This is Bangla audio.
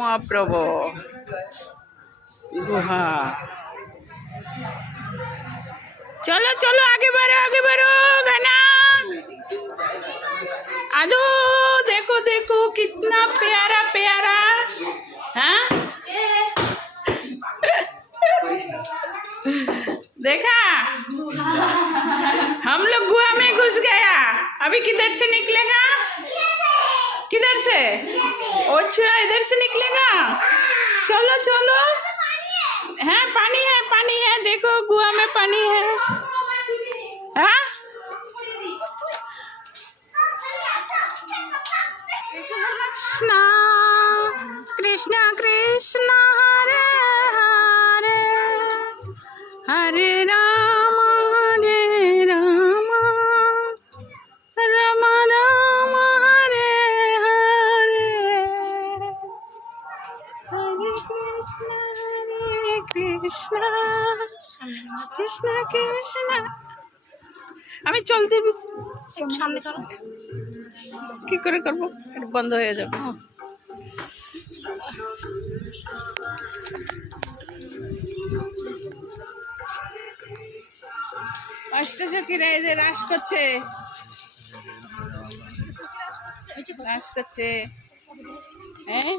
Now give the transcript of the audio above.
মহাপ্রভু গুহা। चलो चलो आगे बढ़ो घना। आदो देखो देखो कितना प्यारा प्यारा। हाँ देखा हम लोग गुहा में घुस गया। अभी किधर से निकलेगा? किधर से? अच्छा इधर से निकलेगा। चलो चलो। है पानी है देखो गुहा में पानी है। हाँ कृष्ण कृष्ण हरे हरे हरे राम राम राम हरे हरे हरे कृष्ण कृष्ण कृष्ण। আমি চলতে সামনে করো। কি করে করবো? এটা বন্ধ হয়ে যাবে। অষ্টসখীরা এই যে রাস করছে, রাস করছে। হ্যাঁ